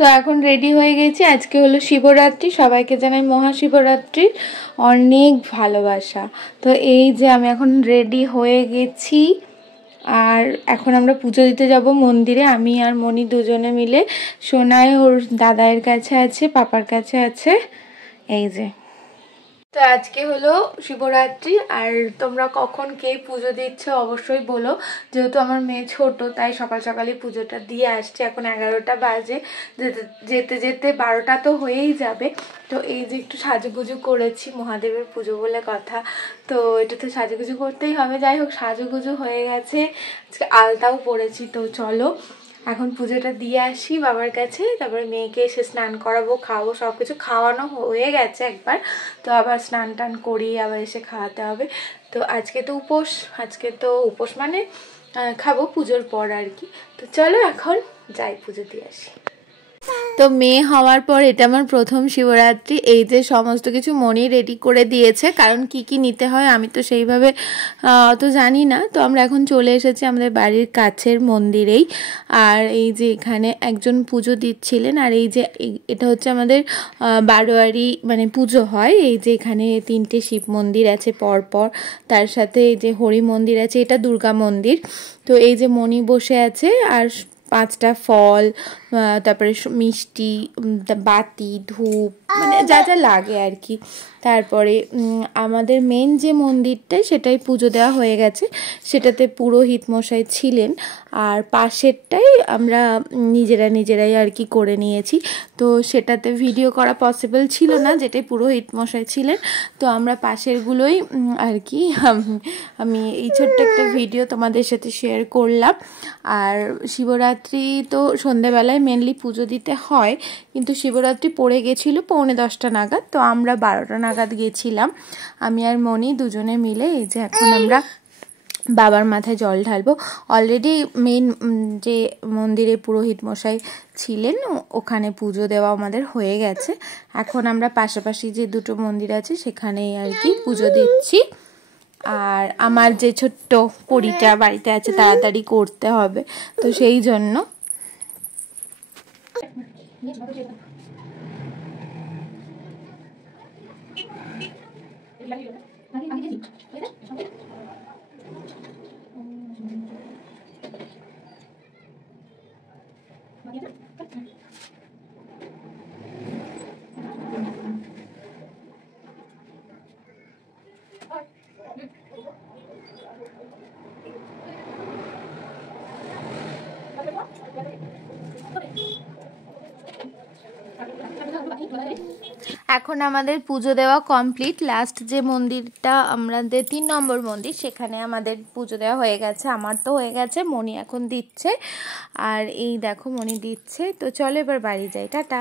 So এখন ready হয়ে গেছি। আজকে হলো শিবরাত্রি, সবাইকে জানাই মহাশিবরাত্রির অনেক ভালোবাসা। তো এই যে আমি এখন রেডি হয়ে গেছি, আর এখন আমরা পুজো দিতে যাব মন্দিরে। আমি আর মনি দুজনে মিলে, সোনাই ওর দাদায়ের কাছে আছে, পাপার কাছে আছে। এই যে তো আজকে হলো শিবরাত্রি, আর তোমরা কখন কে পুজো দিচ্ছ অবশ্যই বলো। যেহেতু আমার মেয়ে ছোট, তাই সকাল সকালই পুজোটা দিয়ে আসছে। এখন 11টা বাজে, যেতে যেতে 12টা তো হয়েই যাবে। তো এই যে একটু সাজুগুজু করেছি, মহাদেবের পুজো বলে কথা, তো এটা তো সাজুগুজু করতেই হবে। যাই হোক, সাজুগুজু হয়ে গেছে, আজকে আলতাও পরেছি। তো চলো এখন পুজোটা দিয়ে আসি বাবার কাছে, তারপরে মেয়েকে এসে স্নান করাবো, খাওয়াবো। সব কিছু খাওয়ানো হয়ে গেছে একবার, তো আবার স্নান টান করিয়ে আবার এসে খাওয়াতে হবে। তো আজকে তো উপোস মানে খাবো পুজোর পর আর কি। তো চলো এখন যাই পুজো দিয়ে আসি। তো মেয়ে হওয়ার পর এটা আমার প্রথম শিবরাত্রি। এই যে সমস্ত কিছু মনি রেডি করে দিয়েছে, কারণ কি কি নিতে হয় আমি তো সেইভাবে তো জানি না। তো আমরা এখন চলে এসেছি আমাদের বাড়ির কাছের মন্দিরেই। আর এই যে এখানে একজন পুজো দিচ্ছিলেন, আর এই যে এটা হচ্ছে আমাদের বারোয়ারি মানে পুজো হয়। এই যে এখানে 3টে শিব মন্দির আছে পরপর, তার সাথে এই যে হরি মন্দির আছে, এটা দুর্গা মন্দির। তো এই যে মনি বসে আছে, আর 5টা ফল, তারপরে মিষ্টি, বাতি, ধূপ, মানে যা যা লাগে আর কি। তারপরে আমাদের মেন যে মন্দিরটাই সেটাই পুজো দেওয়া হয়ে গেছে, সেটাতে পুরোহিত মশাই ছিলেন। আর পাশেরটাই আমরা নিজেরাই আর কি করে নিয়েছি। তো সেটাতে ভিডিও করা পসিবল ছিল না, যেটাই পুরোহিত মশাই ছিলেন। তো আমরা পাশেরগুলোই আর কি আমি এই ছোট্ট একটা ভিডিও তোমাদের সাথে শেয়ার করলাম। আর শিবরাত্রি তো সন্ধেবেলায় মেনলি পুজো দিতে হয়, কিন্তু শিবরাত্রি পড়ে গেছিলো 10:45 নাগাদ। তো আমরা 12টা নাগাদ গেছিলাম, আমি আর মনি দুজনে মিলে। এই যে এখন আমরা বাবার মাথায় জল ঢালবো। অলরেডি মেন যে মন্দিরে পুরোহিত মশাই ছিলেন ওখানে পুজো দেওয়া আমাদের হয়ে গেছে। এখন আমরা পাশাপাশি যে 2টো মন্দির আছে সেখানেই আর কি পুজো দিচ্ছি। আর আমার যে ছোট্ট পরিটা বাড়িতে আছে, তাড়াতাড়ি করতে হবে, তো সেই জন্য এখন আমাদের পুজো দেওয়া কমপ্লিট। লাস্ট যে মন্দিরটা আমাদের 3 নম্বর মন্দির, সেখানে আমাদের পুজো দেওয়া হয়ে গেছে। আমার তো হয়ে গেছে, মনি এখন দিচ্ছে। আর এই দেখো মনি দিচ্ছে। তো চলো এবার বাড়ি যাই, টাটা।